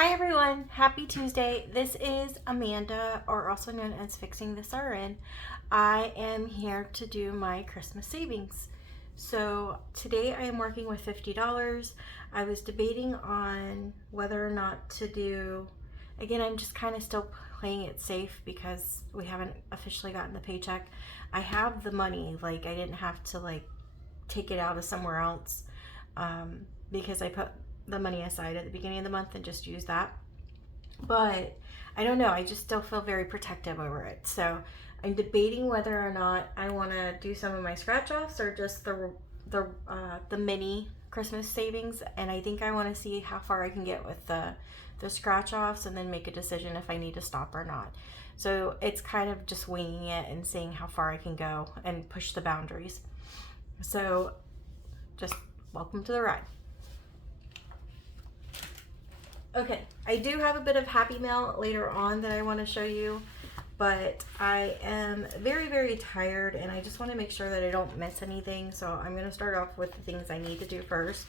Hi everyone, happy Tuesday. This is Amanda, or also known as Fixing This RN. I am here to do my Christmas savings. So today I am working with $50. I was debating on whether or not to do, again, I'm just kind of still playing it safe because we haven't officially gotten the paycheck. I have the money, like I didn't have to take it out of somewhere else because I put the money aside at the beginning of the month and just use that. But I don't know, I just still feel very protective over it. So I'm debating whether or not I want to do some of my scratch offs or just the mini Christmas savings. And I think I want to see how far I can get with the scratch offs and then make a decision if I need to stop or not. So it's kind of just winging it and seeing how far I can go and push the boundaries. So just welcome to the ride. Okay, I do have a bit of happy mail later on that I want to show you, but I am very, very tired and I just want to make sure that I don't miss anything. So I'm going to start off with the things I need to do first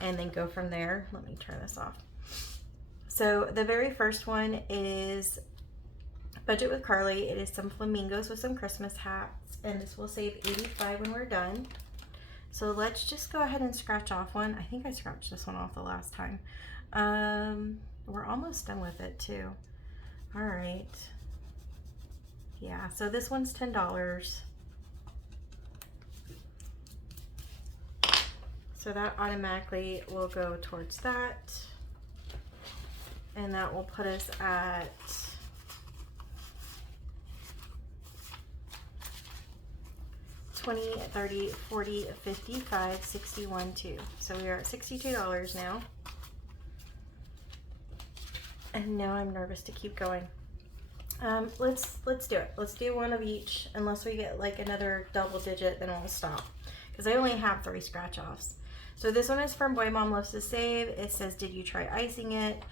and then go from there. Let me turn this off. So the very first one is Budget with Carly. It is some flamingos with some Christmas hats, and this will save $85 when we're done. So let's just go ahead and scratch off one. I think I scratched this one off the last time. We're almost done with it too. All right. Yeah, so this one's $10. So that automatically will go towards that. And that will put us at $20, $30, $40, $55, $61, $2. So we are at $62 now. And now I'm nervous to keep going. Let's do it. Let's do one of each. Unless we get like another double digit, then we'll stop. Because I only have 3 scratch offs. So this one is from Boy Mom Loves to Save. It says, did you try icing it?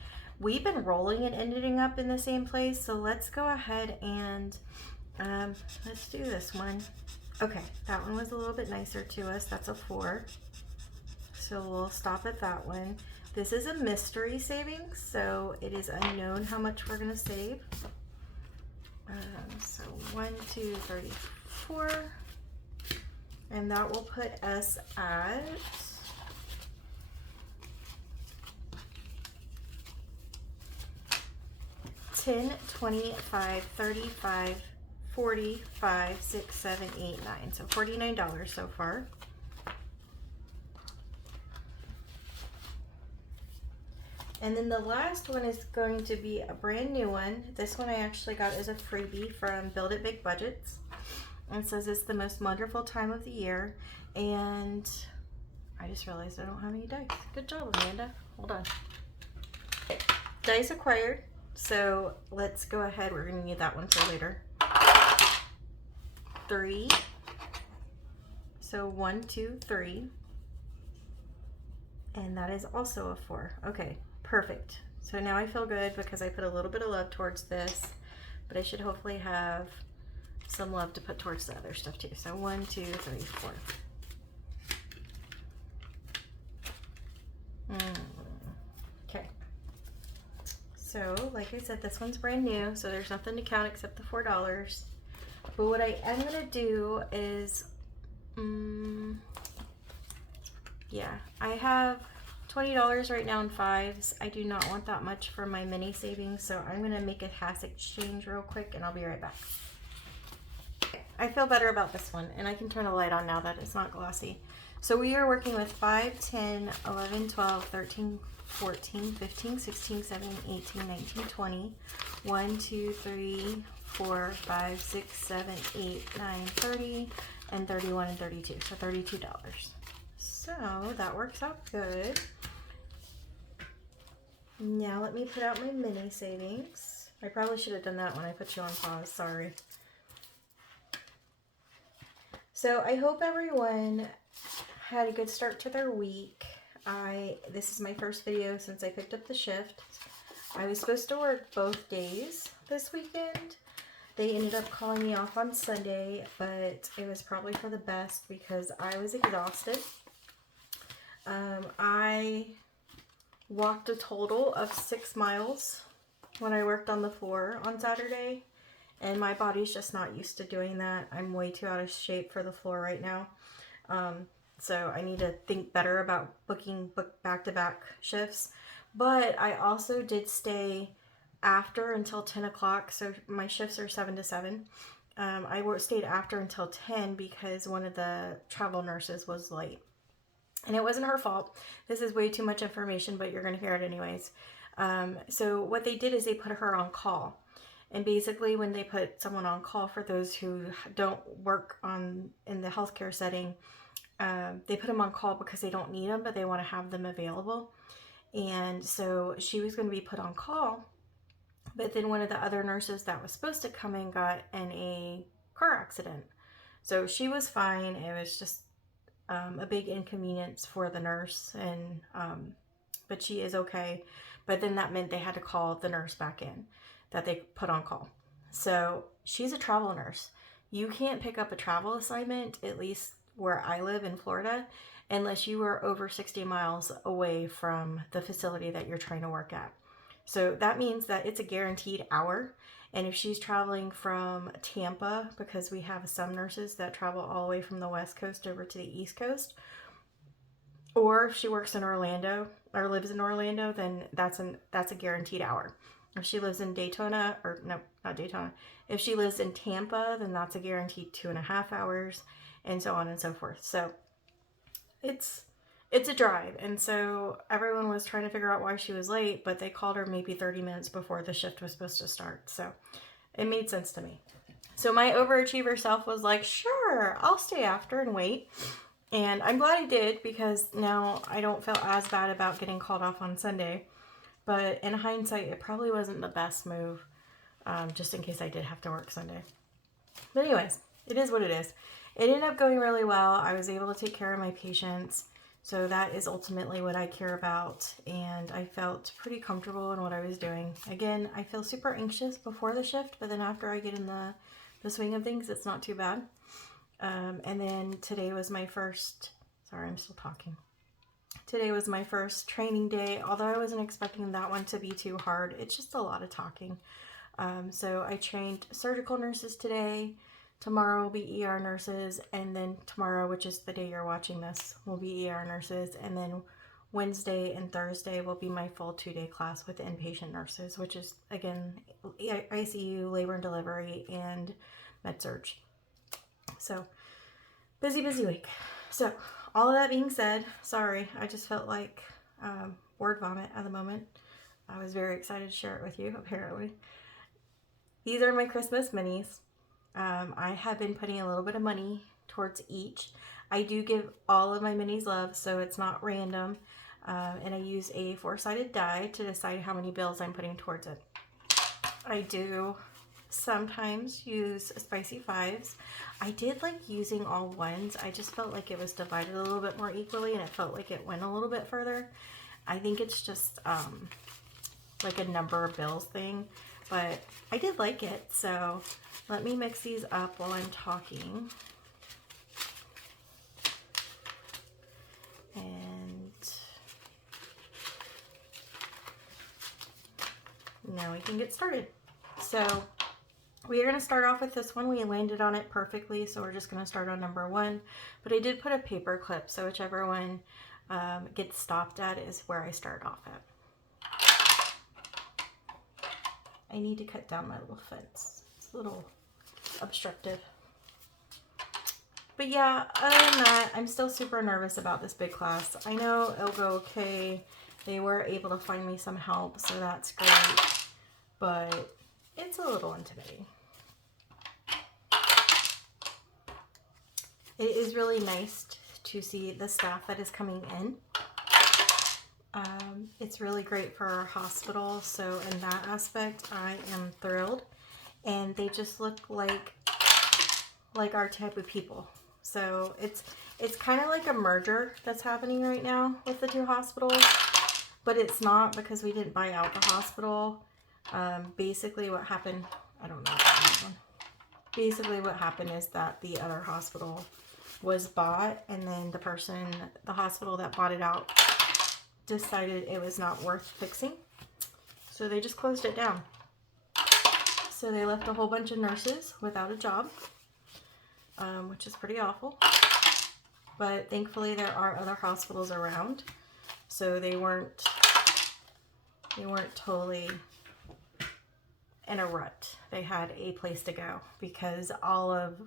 We've been rolling and ending up in the same place. So let's go ahead and let's do this one. Okay, that one was a little bit nicer to us. That's a 4. So we'll stop at that one. This is a mystery savings, so it is unknown how much we're going to save. So 1, 2, 34. And that will put us at $10, $25, $35, $45, $6, $7, $8, $9. So $49 so far. And then the last one is going to be a brand new one. This one I actually got as a freebie from Build It Big Budgets. And it says it's the most wonderful time of the year. And I just realized I don't have any dice. Good job, Amanda. Hold on. Okay. Dice acquired. So let's go ahead. We're going to need that one for later. 3. So 1, 2, 3. And that is also a 4. Okay. Perfect. So now I feel good because I put a little bit of love towards this, but I should hopefully have some love to put towards the other stuff too. So 1, 2, 3, 4. Okay. So like I said, this one's brand new, so there's nothing to count except the $4. But what I am going to do is, yeah, I have $20 right now in 5s. I do not want that much for my mini savings, so I'm going to make a cash exchange real quick and I'll be right back. Okay, I feel better about this one, and I can turn the light on now that it's not glossy. So we are working with 5, 10, 11, 12, 13, 14, 15, 16, 17, 18, 19, 20, 1, 2, 3, 4, 5, 6, 7, 8, 9, 30, and 31 and 32. So $32. So that works out good. Now let me put out my mini savings. I probably should have done that when I put you on pause, sorry. So I hope everyone had a good start to their week. This is my first video since I picked up the shift. I was supposed to work both days this weekend. They ended up calling me off on Sunday, but it was probably for the best because I was exhausted. I walked a total of 6 miles when I worked on the floor on Saturday, and my body's just not used to doing that. I'm way too out of shape for the floor right now. So I need to think better about booking back-to-back shifts. But I also did stay after until 10 o'clock. So my shifts are 7 to 7. I stayed after until 10 because one of the travel nurses was late. And it wasn't her fault. This is way too much information, but you're going to hear it anyways. So what they did is they put her on call. And basically when they put someone on call, for those who don't work in the healthcare setting, they put them on call because they don't need them, but they want to have them available. And so she was going to be put on call, but then one of the other nurses that was supposed to come in got in a car accident. So she was fine. It was just a big inconvenience for the nurse, and but she is okay. But then that meant they had to call the nurse back in that they put on call. So she's a travel nurse. You can't pick up a travel assignment, at least where I live in Florida, unless you are over 60 miles away from the facility that you're trying to work at. So that means that it's a guaranteed hour. And if she's traveling from Tampa, because we have some nurses that travel all the way from the West Coast over to the East Coast, or if she works in Orlando or lives in Orlando, then that's a guaranteed hour. If she lives in Daytona, or no, not Daytona, if she lives in Tampa, then that's a guaranteed 2.5 hours, and so on and so forth. So it's a drive. And so everyone was trying to figure out why she was late, but they called her maybe 30 minutes before the shift was supposed to start. So it made sense to me. So my overachiever self was like, sure, I'll stay after and wait. And I'm glad I did, because now I don't feel as bad about getting called off on Sunday. But in hindsight, it probably wasn't the best move, just in case I did have to work Sunday. But anyways, it is what it is. It ended up going really well. I was able to take care of my patients. So that is ultimately what I care about. And I felt pretty comfortable in what I was doing. Again, I feel super anxious before the shift, but then after I get in the swing of things, it's not too bad. And then today was my first, sorry, I'm still talking. Today was my first training day, although I wasn't expecting that one to be too hard. It's just a lot of talking. So I trained surgical nurses today. Tomorrow will be ER nurses, and then tomorrow, which is the day you're watching this, will be ER nurses, and then Wednesday and Thursday will be my full 2-day class with inpatient nurses, which is, again, ICU, labor and delivery, and med-surg. So, busy week. So, all of that being said, sorry, I just felt like word vomit at the moment. I was very excited to share it with you, apparently. These are my Christmas minis. I have been putting a little bit of money towards each. I do give all of my minis love, so it's not random. And I use a 4-sided die to decide how many bills I'm putting towards it. I do sometimes use spicy 5s. I did like using all 1s. I just felt like it was divided a little bit more equally, and it felt like it went a little bit further. I think it's just like a number of bills thing, but I did like it. So let me mix these up while I'm talking. And now we can get started. So we are going to start off with this one. We landed on it perfectly, so we're just going to start on number 1. But I did put a paper clip, so whichever one gets stopped at is where I start off at. I need to cut down my little fence. It's a little obstructive. But yeah, other than that, I'm still super nervous about this big class. I know it'll go okay. They were able to find me some help, so that's great. But it's a little intimidating. It is really nice to see the staff that is coming in. It's really great for our hospital, so in that aspect, I am thrilled. And they just look like our type of people. So it's kind of like a merger that's happening right now with the 2 hospitals, but it's not, because we didn't buy out the hospital. Basically what happened, I don't know that one. Basically what happened is that the other hospital was bought, and then the hospital that bought it out decided it was not worth fixing. So they just closed it down. So they left a whole bunch of nurses without a job, which is pretty awful. But thankfully there are other hospitals around, so they weren't totally in a rut. They had a place to go because all of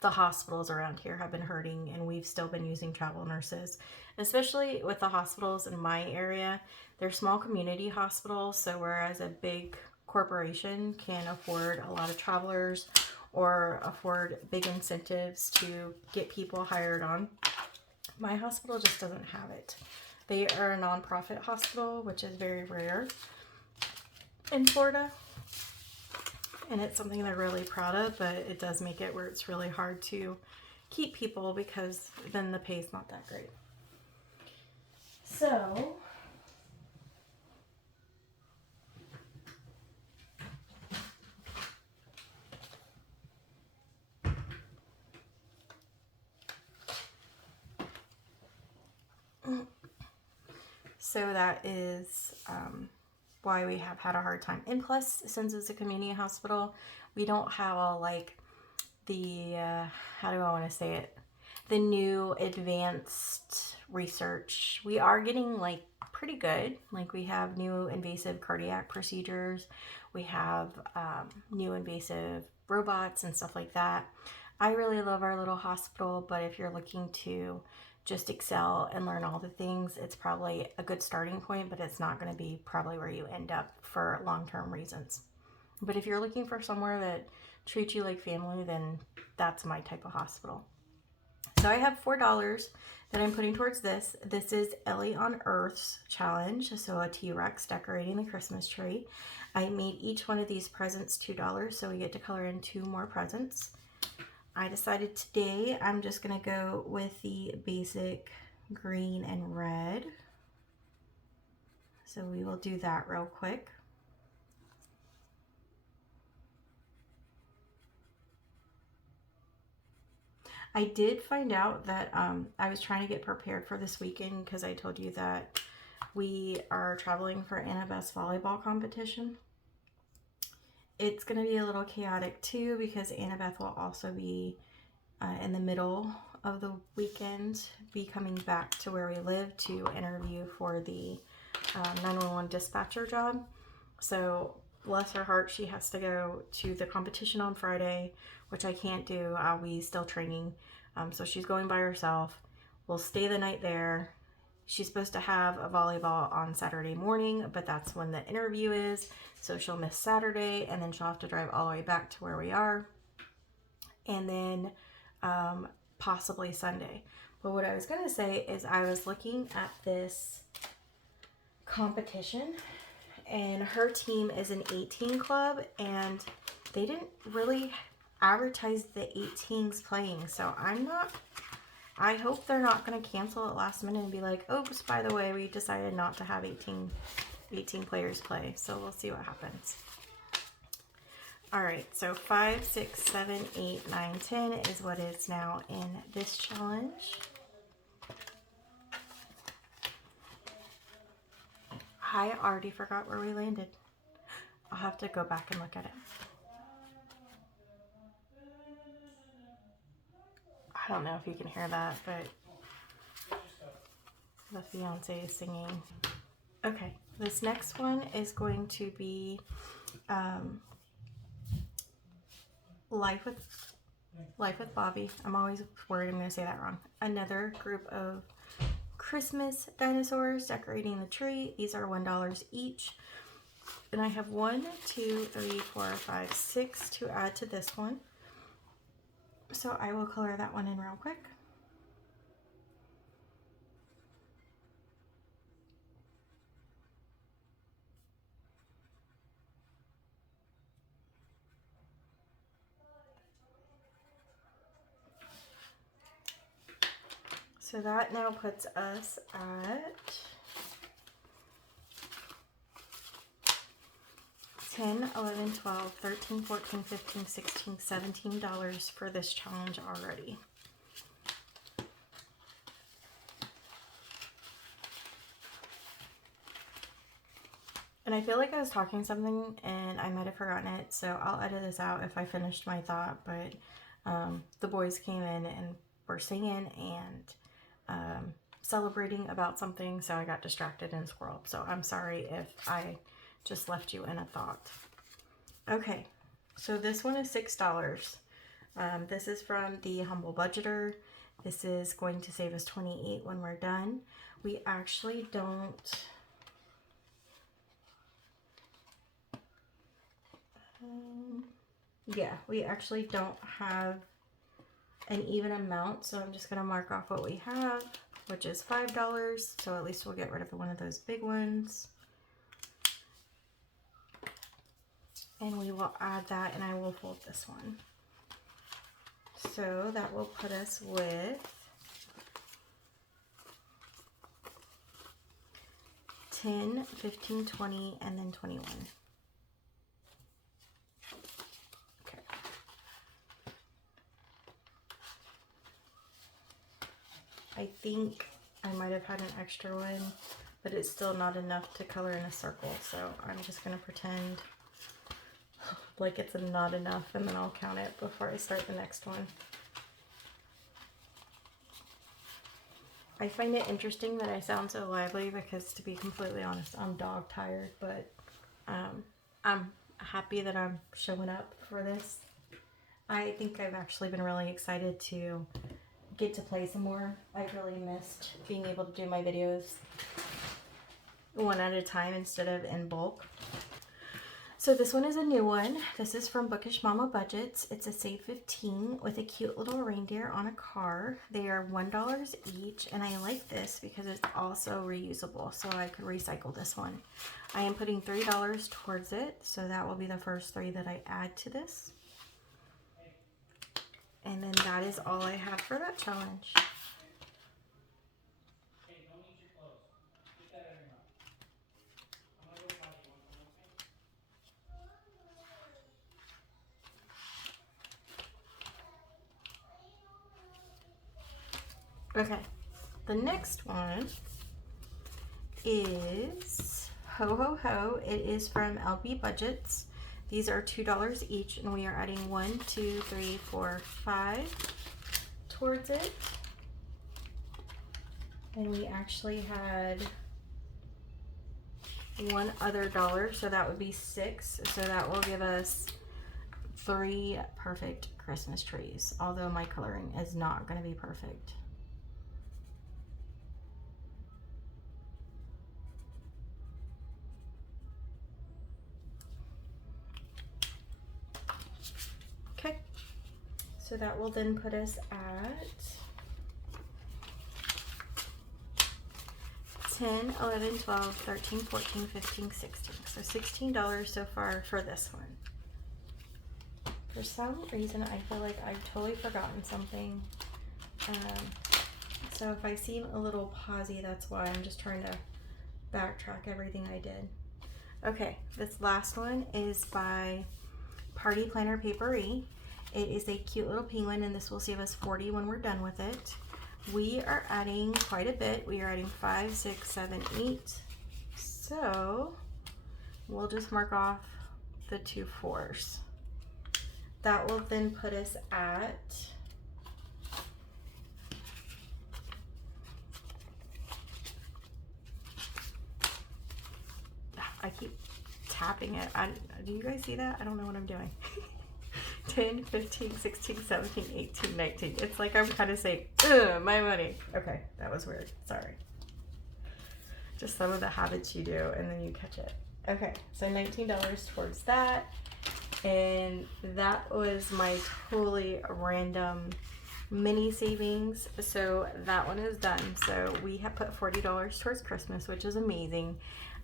the hospitals around here have been hurting, and we've still been using travel nurses, especially with the hospitals in my area. They're small community hospitals, so whereas a big corporation can afford a lot of travelers or afford big incentives to get people hired on, my hospital just doesn't have it. They are a nonprofit hospital, which is very rare in Florida, and it's something they're really proud of, but it does make it where it's really hard to keep people because then the pay is not that great. So that is why we have had a hard time. And plus, since it's a community hospital, we don't have all like the, how do I want to say it? The new advanced research. We are getting like pretty good. Like we have new invasive cardiac procedures. We have new invasive robots and stuff like that. I really love our little hospital, but if you're looking to just excel and learn all the things, it's probably a good starting point, but it's not going to be probably where you end up for long-term reasons. But if you're looking for somewhere that treats you like family, then that's my type of hospital. So I have $4 that I'm putting towards this. This is Ellie on Earth's challenge, so a T-Rex decorating the Christmas tree. I made each one of these presents $2, so we get to color in 2 more presents. I decided today I'm just going to go with the basic green and red. So we will do that real quick. I did find out that I was trying to get prepared for this weekend because I told you that we are traveling for Annabeth's volleyball competition. It's going to be a little chaotic too because Annabeth will also be in the middle of the weekend be coming back to where we live to interview for the 911 dispatcher job. So bless her heart, she has to go to the competition on Friday, which I can't do. I'll be still training. So she's going by herself. We'll stay the night there. She's supposed to have a volleyball on Saturday morning, but that's when the interview is. So she'll miss Saturday, and then she'll have to drive all the way back to where we are. And then possibly Sunday. But what I was going to say is I was looking at this competition, and her team is an 18 club, and they didn't really advertise the 18s playing. So I hope they're not going to cancel at last minute and be like, oops, by the way, we decided not to have 18 players play. So we'll see what happens. All right, so 5, 6, 7, 8, 9, 10 is what is now in this challenge. I already forgot where we landed. I'll have to go back and look at it. I don't know if you can hear that, but the fiance is singing. Okay, this next one is going to be Life with Bobby. I'm always worried I'm going to say that wrong. Another group of Christmas dinosaurs decorating the tree. These are $1 each. And I have 1, 2, 3, 4, 5, 6 to add to this one. So I will color that one in real quick. So that now puts us at 10, 11, 12, 13, 14, 15, 16, $17 for this challenge already. I feel like I was talking something and I might have forgotten it, so I'll edit this out if I finished my thought. But the boys came in and were singing and celebrating about something, so I got distracted and squirreled. So I'm sorry if I just left you in a thought. Okay, so this one is $6. This is from the Humble Budgeter. This is going to save us $28 when we're done. We actually don't... yeah, we actually don't have an even amount, so I'm just going to mark off what we have, which is $5, so at least we'll get rid of one of those big ones. And we will add that, and I will fold this one. So that will put us with 10, 15, 20, and then 21. Okay. I think I might have had an extra one, but it's still not enough to color in a circle, so I'm just going to pretend like it's not enough, and then I'll count it before I start the next one. I find it interesting that I sound so lively because, to be completely honest, I'm dog tired, but I'm happy that I'm showing up for this. I think I've actually been really excited to get to play some more. I really missed being able to do my videos one at a time instead of in bulk. So this one is a new one. This is from Bookish Mama Budgets. It's a Save 15 with a cute little reindeer on a car. They are $1 each, and I like this because it's also reusable, so I could recycle this one. I am putting $3 towards it, so that will be the first 3 that I add to this. And then that is all I have for that challenge. Okay, the next one is Ho Ho Ho. It is from LB Budgets. These are $2 each, and we are adding 1, 2, 3, 4, 5 towards it. And we actually had one other dollar, so that would be 6. So that will give us 3 perfect Christmas trees, although my coloring is not going to be perfect. Okay, so that will then put us at 10, 11, 12, 13, 14, 15, 16. So $16 so far for this one. For some reason, I feel like I've totally forgotten something. So if I seem a little pausey, that's why. I'm just trying to backtrack everything I did. Okay, this last one is by Party Planner Papery. It is a cute little penguin, and this will save us 40 when we're done with it. We are adding quite a bit. We are adding 5, 6, 7, 8. So we'll just mark off the 2 4s. That will then put us at I keep tapping it. Do you guys see that? I don't know what I'm doing. 10, 15, 16, 17, 18, 19. It's like I'm kind of saying, ugh, my money. Okay, that was weird. Sorry. Just some of the habits you do and then you catch it. Okay, so $19 towards that. And that was my totally random mini savings. So that one is done. So we have put $40 towards Christmas, which is amazing.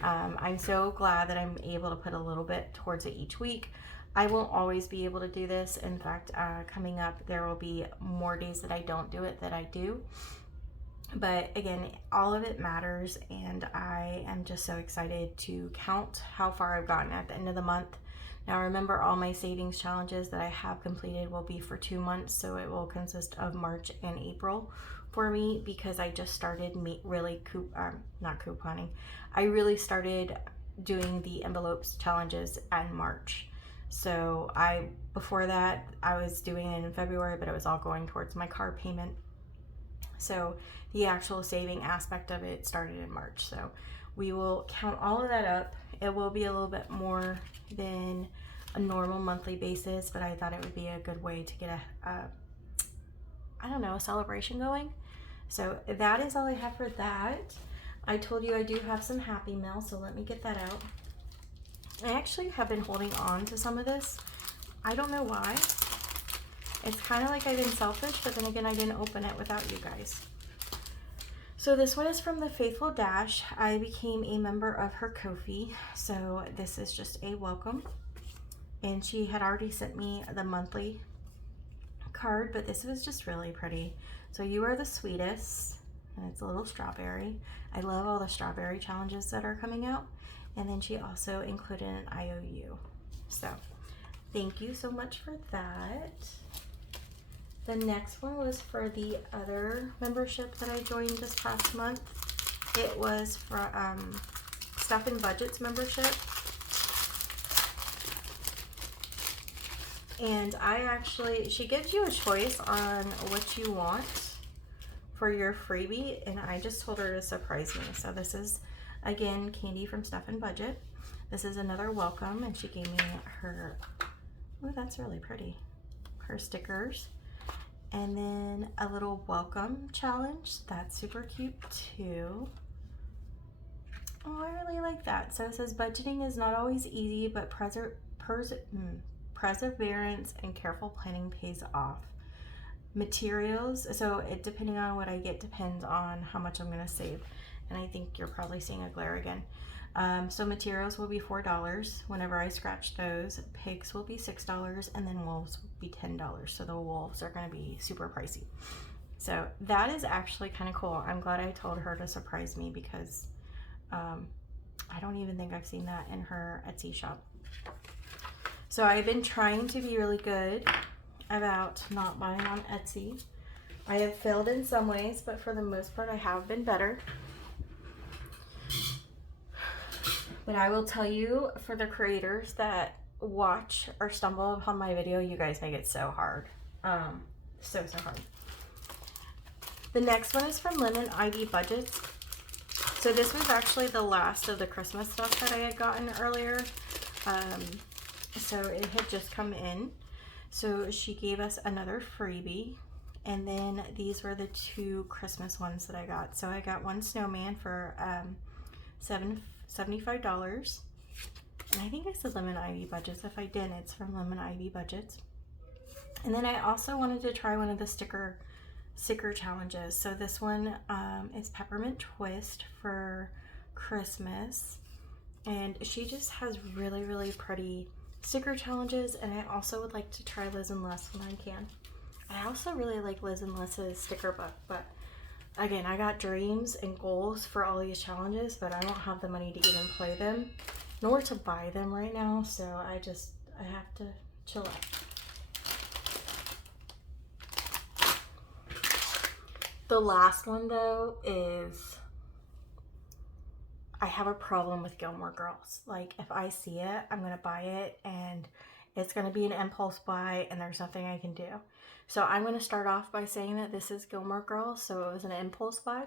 I'm so glad that I'm able to put a little bit towards it each week. I won't always be able to do this. In fact, coming up, there will be more days that I don't do it that I do. But again, all of it matters, and I am just so excited to count how far I've gotten at the end of the month. Now remember, all my savings challenges that I have completed will be for 2 months, so it will consist of March and April for me, because I just started really not couponing. I really started doing the envelopes challenges in March. So before that, I was doing it in February, but it was all going towards my car payment. So the actual saving aspect of it started in March. So we will count all of that up. It will be a little bit more than a normal monthly basis, but I thought it would be a good way to get a celebration going. So that is all I have for that. I told you I do have some Happy Mail, so let me get that out. I actually have been holding on to some of this. I don't know why. It's kind of like I've been selfish, but then again, I didn't open it without you guys. So this one is from the Faithful Dash. I became a member of her Ko-fi, so this is just a welcome. And she had already sent me the monthly card, but this was just really pretty. So you are the sweetest, and it's a little strawberry. I love all the strawberry challenges that are coming out. And then she also included an IOU. So thank you so much for that. The next one was for the other membership that I joined this past month. It was for Stuff and Budgets membership. And she gives you a choice on what you want for your freebie, and I just told her to surprise me. So this is, again, candy from Stuff and Budget. This is another welcome, and she gave me her, oh, that's really pretty, her stickers. And then a little welcome challenge. That's super cute too. Oh, I really like that. So it says, budgeting is not always easy, but perseverance and careful planning pays off. Materials, so it, depending on what I get, depends on how much I'm going to save. And I think you're probably seeing a glare again. So materials will be $4 whenever I scratch those. Pigs will be $6, and then wolves will be $10. So the wolves are going to be super pricey. So that is actually kind of cool. I'm glad I told her to surprise me, because I don't even think I've seen that in her Etsy shop. So I've been trying to be really good about not buying on Etsy. I have failed in some ways, but for the most part I have been better. But I will tell you, for the creators that watch or stumble upon my video, you guys make it so hard. So hard. The next one is from Lemon Ivy Budgets. So this was actually the last of the Christmas stuff that I had gotten earlier. So it had just come in. So she gave us another freebie. And then these were the two Christmas ones that I got. So I got one snowman for $75. And I think I said Lemon Ivy Budgets. If I didn't, it's from Lemon Ivy Budgets. And then I also wanted to try one of the sticker challenges. So this one is Peppermint Twist for Christmas. And she just has really, really pretty sticker challenges. And I also would like to try Liz and Les when I can. I also really like Liz and Les's sticker book, but again, I got dreams and goals for all these challenges, but I don't have the money to even play them, nor to buy them right now, so I have to chill out. The last one, though, is I have a problem with Gilmore Girls. Like, if I see it, I'm going to buy it, and it's going to be an impulse buy, and there's nothing I can do. So I'm going to start off by saying that this is Gilmore Girls, so it was an impulse buy.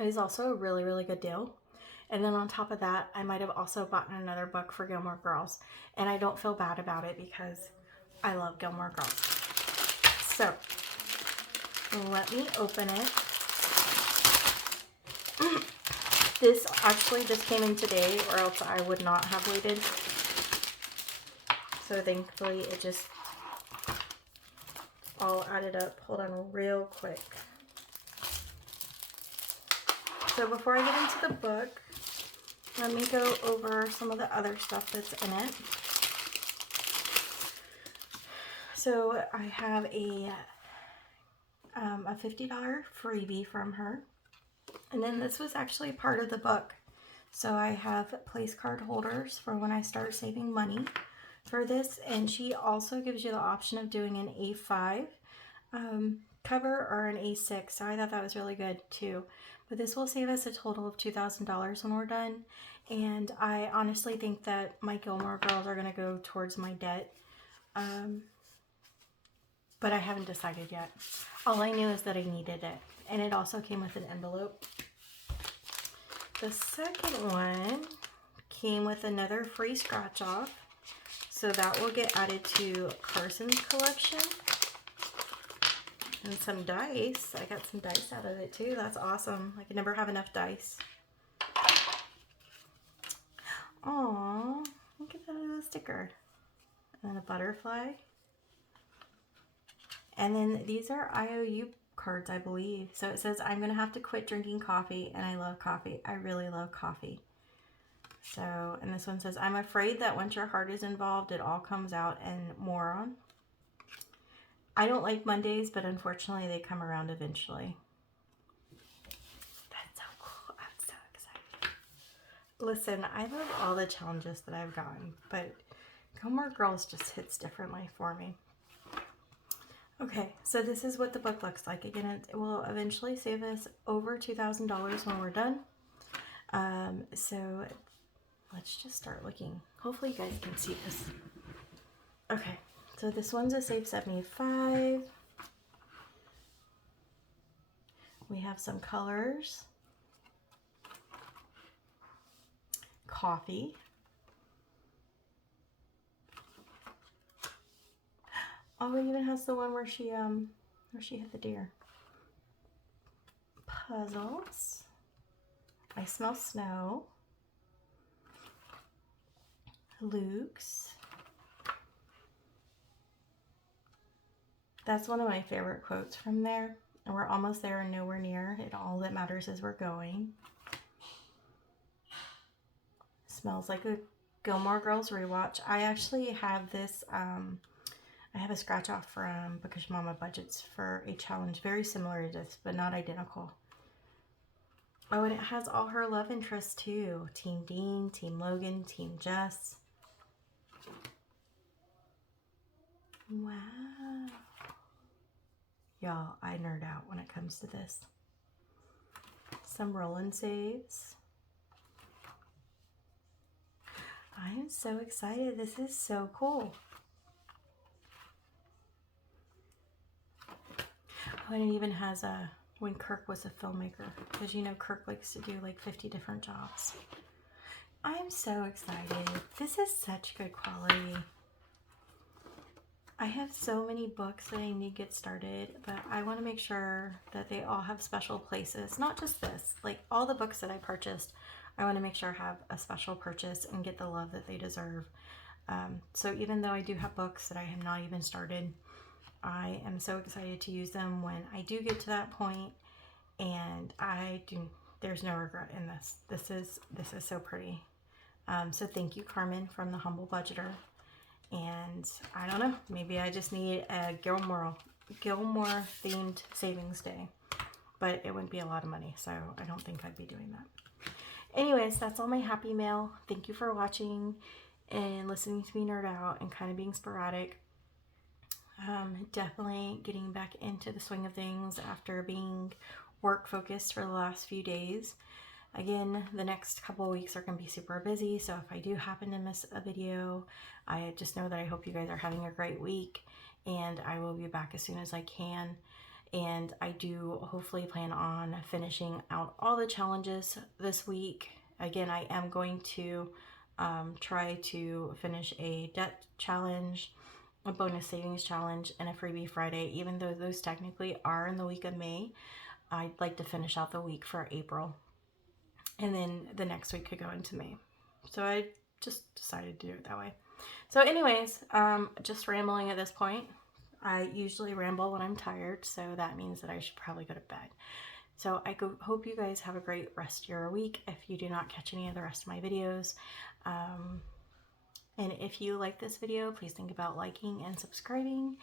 It is also a really, really good deal. And then on top of that, I might have also bought another book for Gilmore Girls. And I don't feel bad about it because I love Gilmore Girls. So let me open it. This actually just came in today, or else I would not have waited. So thankfully it just all added up. Hold on real quick. So before I get into the book, let me go over some of the other stuff that's in it. So I have a $50 freebie from her. And then this was actually part of the book. So I have place card holders for when I start saving money for this. And she also gives you the option of doing an A5 cover or an A6. So I thought that was really good too. But this will save us a total of $2,000 when we're done. And I honestly think that my Gilmore girls are going to go towards my debt. But I haven't decided yet. All I knew is that I needed it. And it also came with an envelope. The second one came with another free scratch off. So that will get added to Carson's collection. And some dice. I got some dice out of it too. That's awesome. I can never have enough dice. Aww. Look at that little sticker. And then a butterfly. And then these are IOU cards, I believe. So it says, I'm going to have to quit drinking coffee, and I love coffee. I really love coffee. So, and this one says, I'm afraid that once your heart is involved, it all comes out, and moron. I don't like Mondays, but unfortunately they come around eventually. That's so cool. I'm so excited. Listen, I love all the challenges that I've gotten, but Gilmore Girls just hits differently for me. Okay, so this is what the book looks like. Again, it will eventually save us over $2,000 when we're done. So let's just start looking. Hopefully you guys can see this. Okay, so this one's a save 75. We have some colors. Coffee. Oh, it even has the one where she hit the deer. Puzzles. I smell snow. Luke's. That's one of my favorite quotes from there. And we're almost there and nowhere near. It all that matters is we're going. Smells like a Gilmore Girls rewatch. I actually have this, I have a scratch off from Because Mama Budgets for a challenge very similar to this, but not identical. Oh, and it has all her love interests too. Team Dean, Team Logan, Team Jess. Wow. Y'all, I nerd out when it comes to this. Some roll and saves. I am so excited. This is so cool. Oh, and it even has a when Kirk was a filmmaker, because you know Kirk likes to do like 50 different jobs. I'm so excited. This is such good quality. I have so many books that I need to get started, but I want to make sure that they all have special places. Not just this, like all the books that I purchased, I want to make sure I have a special purchase and get the love that they deserve. So even though I do have books that I have not even started, I am so excited to use them when I do get to that point, and there's no regret in this. This is so pretty. So thank you, Carmen from The Humble Budgeter. And I don't know, maybe I just need a Gilmore themed savings day, but it wouldn't be a lot of money, so I don't think I'd be doing that. Anyways, that's all my happy mail. Thank you for watching and listening to me nerd out and kind of being sporadic. Definitely getting back into the swing of things after being work focused for the last few days. Again, the next couple of weeks are going to be super busy, so if I do happen to miss a video, I just know that I hope you guys are having a great week, and I will be back as soon as I can. And I do hopefully plan on finishing out all the challenges this week. Again, I am going to try to finish a debt challenge, a bonus savings challenge, and a freebie Friday. Even though those technically are in the week of May, I'd like to finish out the week for April. And then the next week could go into May. So I just decided to do it that way. So anyways, just rambling at this point. I usually ramble when I'm tired, so that means that I should probably go to bed. So I hope you guys have a great rest of your week if you do not catch any of the rest of my videos. And if you like this video, please think about liking and subscribing.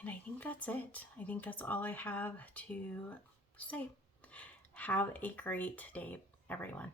And I think that's it. I think that's all I have to say. Have a great day, everyone.